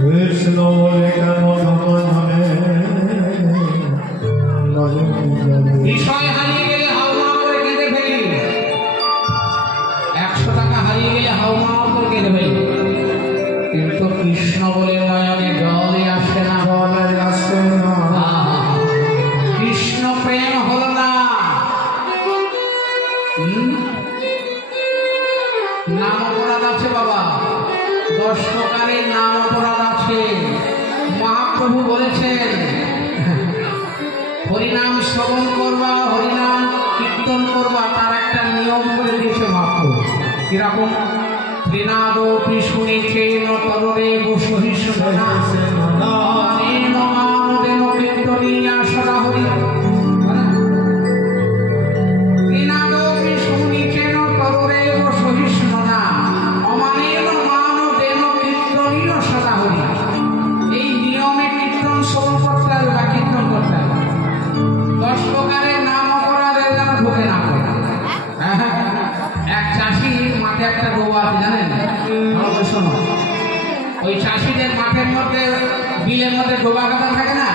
কৃষ্ণ বলে কেন বিষয় হারিয়ে গেলে হাওমাও করে কেঁদে ফেলি, 100 টাকা হারিয়ে গেলে হাওমাও করে কেঁদে ফেলি, কিন্তু কৃষ্ণ বলে নয়নে জলই আসে না, জলের আসে না। কৃষ্ণ প্রেম হল না। নাম অপরাধ আছে বাবা, 10 প্রকারের নাম অপরাধ আছে। মহাপ্রভু বলেছেন হরিনাম শ্রবণ করবা, হরিনাম কীর্তন করবা, তার একটা নিয়ম করে দিয়েছে মহাপ্রভু। কিরকম? ত্রিনাদপি শুনেছেন তদরে বসহিষ্ণুনা অনেন মানদেন কীর্তনীয়া সদা হরি। ত্রিনাদপি শুনেছেন তদরে বসহিষ্ণুনা অমানেন মানদেন কীর্তনীয় সদা হরি। এই নিয়মে কীর্তন শ্রবণ করতে হবে বা কীর্তন করতে হবে। 10 প্রকারের নাম অপরাধের যেন ঢোকে না করে। এক চাষির মাঠে একটা ডোবা আছে জানেন, ভালো শোনো। ওই চাষিদের মাঠের মধ্যে বিলের মধ্যে ডোবা কাটা থাকে না,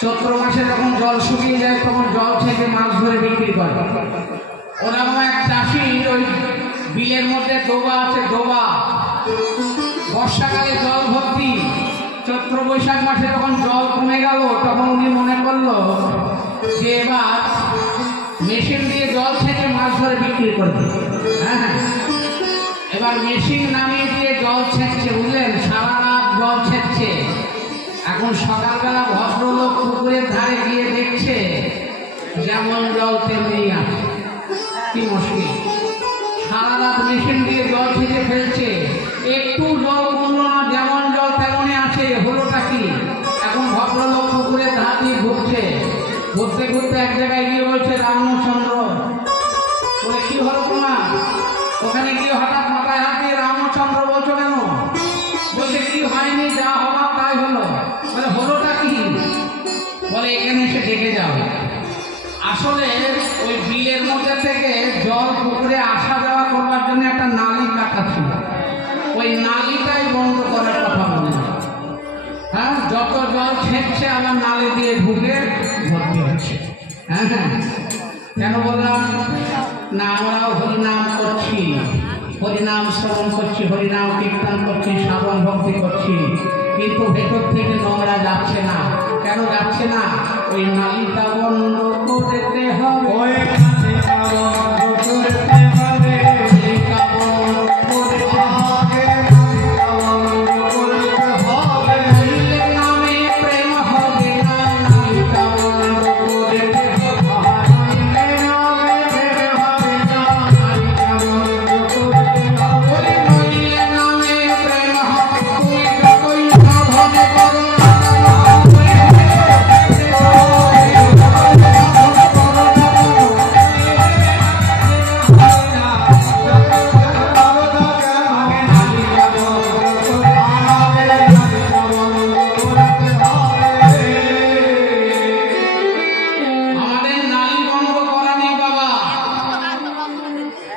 চৈত্র মাসে যখন জল শুকিয়ে যায় তখন জল থেকে মাছ ধরে বিক্রি করে। ওরকম এক চাষির ওই বিলের মধ্যে ডোবা আছে, ডোবা। বর্ষাকালে জল ভর্তি, চৈত্র বৈশাখ মাসে যখন জল কমে গেল তখন উনি মনে করলো যে এবার মেশিন দিয়ে জল ছেঁকে মাছ ধরে বিক্রি করবে। হ্যাঁ, এবার মেশিন নামিয়ে দিয়ে জল ছেঁকছে, বুঝলেন, সারা রাত জল ছেঁকছে। এখন সকালবেলা ভদ্রলোক পুকুরের ধারে গিয়ে দেখছে যেমন জল তেমনি আছে। কি মুশকিল, সারা রাত মেশিন দিয়ে জল ছেঁকে ফেলছে, একটু জল কমলো না, যেমন জল তেমনই আছে। হলোটা কি? এখন ভদ্রলোক পুকুরের ধার দিয়ে ঘুরছে, ঘুরতে ঘুরতে এক জায়গায় গিয়ে বলছে রামচন্দ্র, বলে কি হলো তোমার? ওখানে গিয়ে হঠাৎ মাথায় হাত দিয়ে রামচন্দ্র বলছো কেন? বলছে কি হয়নি, যা হবার তাই হলো। বলে হলোটা কি? বলে এখানে এসে দেখে যাও। আসলে ওই বিলের মধ্যে থেকে জল পুকুরে আসা যাওয়া করবার জন্য একটা নালী কাটা ছিল, ওই নালীটাই বন্ধ করার কথা মনে হয়। হ্যাঁ, যত জল ছেঁকছে আবার নালী দিয়ে ঢুকে ভর্তি হচ্ছে। হ্যাঁ হ্যাঁ, কেন বললাম না? আমরাও হরিনাম করছি, হরিনাম শ্রবণ করছি, হরিনাম কীর্তন করছি, সাধন ভক্তি করছি, কিন্তু ভেতর থেকে নোংরা যাচ্ছে না। কেন যাচ্ছে না? ওই নালীটা বন্ধ করতে হবে।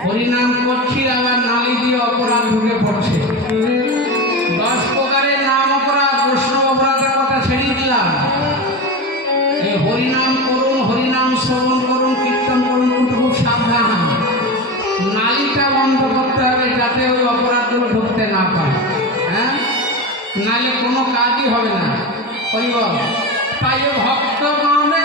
হরিনাম করছি আবার নালী দিয়ে অপরাধ ঢুকে পড়ছে। 10 প্রকারের নাম অপরাধ, বৈষ্ণব অপরাধের কথা ছেড়ে দিলাম। এই হরিনাম করুন, হরিনাম শ্রবণ করুন, কীর্তন করুন, কিন্তু খুব সাবধান। নালীটা বন্ধ করতে হবে যাতে ওই অপরাধগুলো ঢুকতে না পারে। হ্যাঁ, নালে কোনো কাজই হবে না। হরিবল। তাই ভক্ত গণে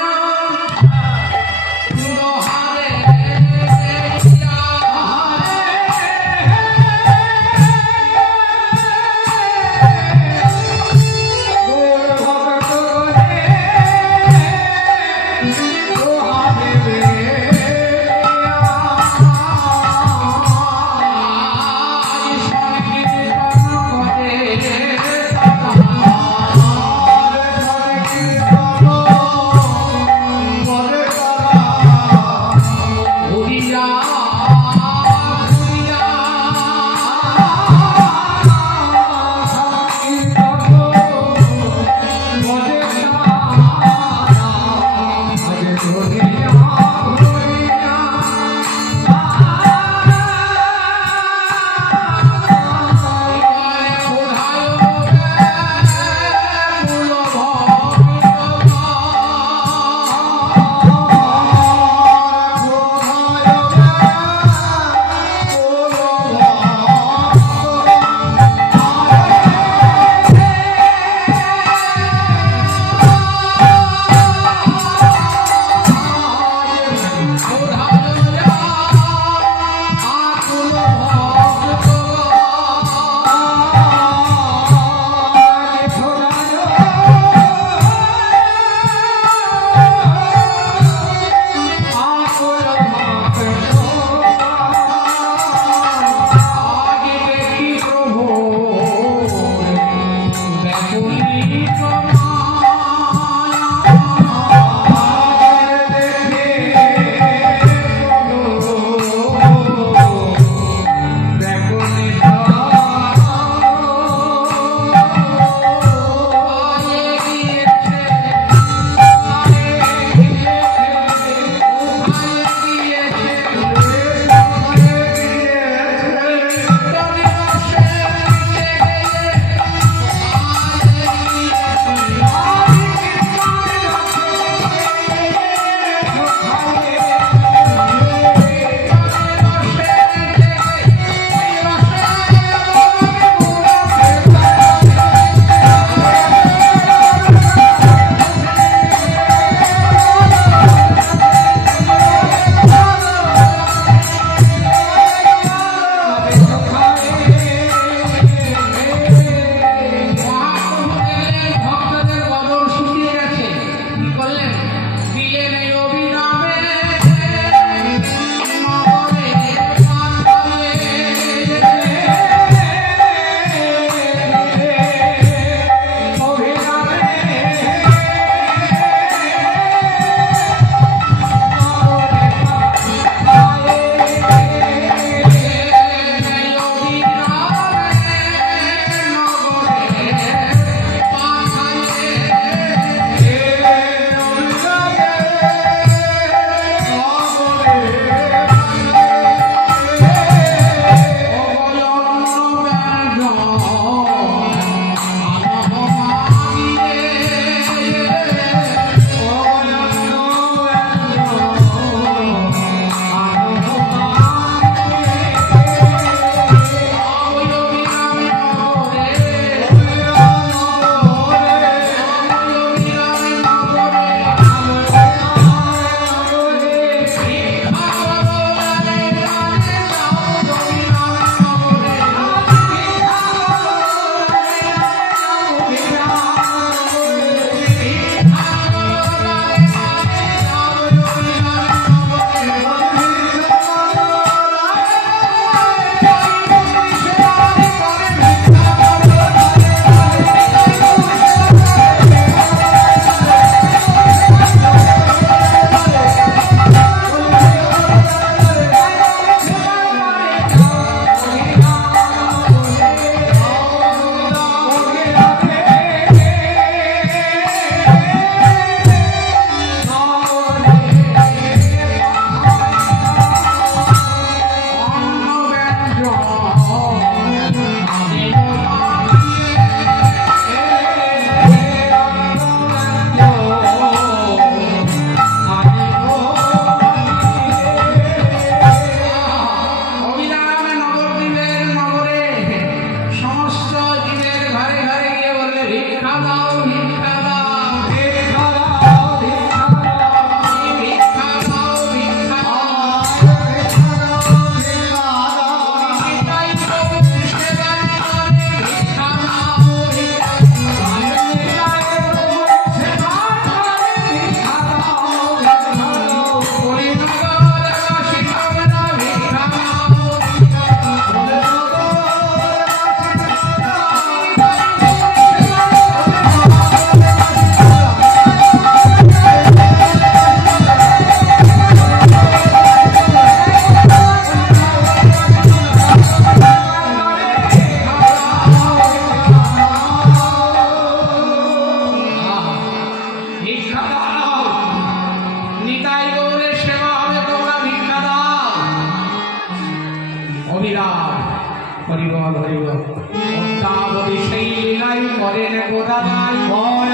করেন গোদাদাই কোন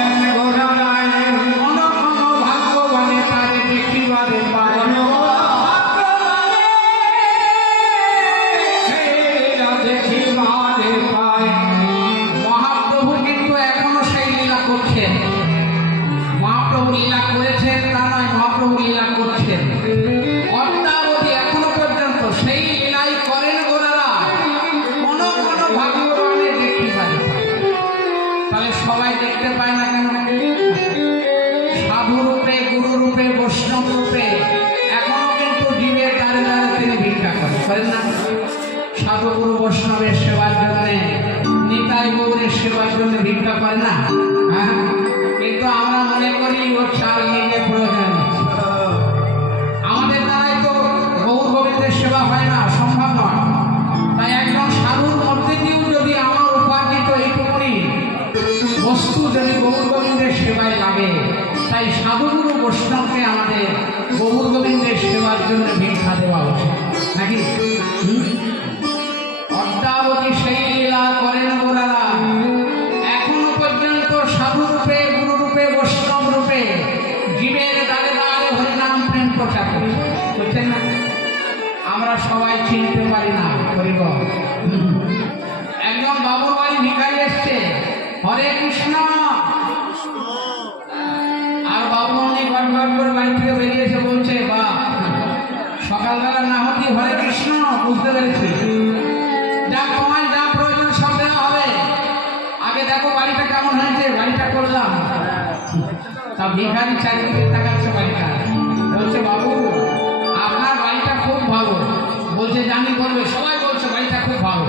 কোন ভাগ্যবানে তারে দেখিবারে পায় মহাপ্রভু কিন্তু এখনো সেই লীলা করছেন। মহাপ্রভু লীলা করেছেন তা নয়, মহাপ্রভু লীলা করছেন অদ্যাবধি এখনো পর্যন্ত সেই লীলাই করেন গোরারা। কোন কোন ভাগ্যবানে দেখতে পারে, তাহলে সবাই দেখতে পায় না কেন? সাধু রূপে, গুরু রূপে, বৈষ্ণব রূপে এখনো কিন্তু জীবের দ্বারে দ্বারে তিনি ভিক্ষা করেন না? সাধু গুরু বৈষ্ণবের সেবার জন্য, নিতাই গৌরের সেবার জন্য ভিক্ষা করে না? হ্যাঁ, কিন্তু আমরা মনে করি ও চাল নিজে প্রয়োজন। আমাদের দ্বারাই তো গৌর গোবিন্দের সেবা হয় না, সম্ভব নয়। তাই একজন সাধুর মধ্যে দিয়েও যদি আমার উপার্জিত এইটুকুনি বস্তু যদি গৌর গোবিন্দের সেবায় লাগে, তাই সাধুগুরু বৈষ্ণবকে আমাদের গৌর গোবিন্দের সেবার জন্য ভিক্ষা দেওয়া উচিত নাকি? অদ্যাবধি সেই লীলা করেন গোরারা। এখনো পর্যন্ত সাধু রূপে, গুরু রূপে, বৈষ্ণব রূপে জীবের দ্বারে দ্বারে হরিনাম প্রেম প্রচার করছেন না? আমরা সবাই চিনতে পারি না। হরিব একজন বাবুর বাড়ি ভিখারি এসছে, হরে কৃষ্ণ, আর বাবু অনেক গড়গড় করে বাড়ি থেকে বেরিয়েছে, বলছে বা সকালবেলা না হতে হরে কৃষ্ণ, বুঝতে পেরেছি, যা তোমার যা প্রয়োজন সব দেওয়া হবে, আগে দেখো বাড়িটা কেমন হয়েছে, বাড়িটা করলাম। তা ভিখারি চারিদিকে তাকাচ্ছে বাড়িটা, বলছে বাবু আপনার বাড়িটা খুব ভালো। বলছে জানি, বলবে সবাই বলছে বাড়িটা খুব ভালো,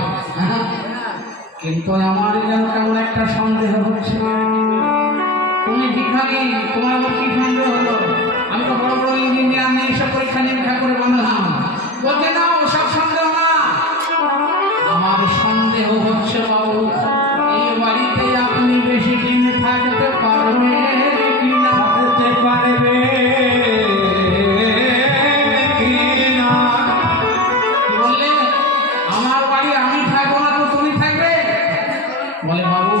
কিন্তু আমার যেন কেমন একটা সন্দেহ হচ্ছে। তুমি ভিখারি, তোমার আবার কি সন্দেহ হলো? আমি তো বড় বড় ইঞ্জিনিয়ার নেই, সব পরীক্ষা নিরীক্ষা করে বানালাম। বলছে না, ওসব সন্দেহ না, আমার সন্দেহ হচ্ছে বাবু এই বাড়িতে আপনি বেশি দিন থাকতে পারবেন কিনা? থাকতে পারবে কিনা? বললে আমার বাড়ি আমি থাকবো না তো তুমি থাকবে? বলে বাবু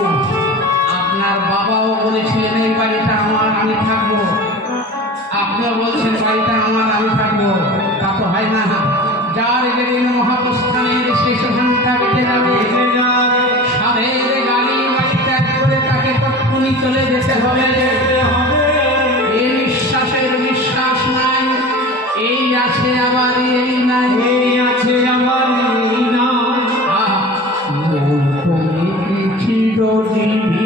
আপনার বাবাও বলেছিলেন এই বাড়িটা আমার, আমি থাকবো, আপনিও বলছেন বাড়িটা আমার, আমি থাকবো, তা তো হয় না। যার যেদিন মহাপ্রস্থানের শেষ ঘন্টা বেঁচে যাবে, সাধের গাড়ি বাড়ি ত্যাগ করে তাকে তৎক্ষণি চলে যেতে হবে। এই নিঃশ্বাসের বিশ্বাস নাই, এই আছে আবার এই নাই, এই আছে আবার এই নাই। তুমি কি চিরজীবী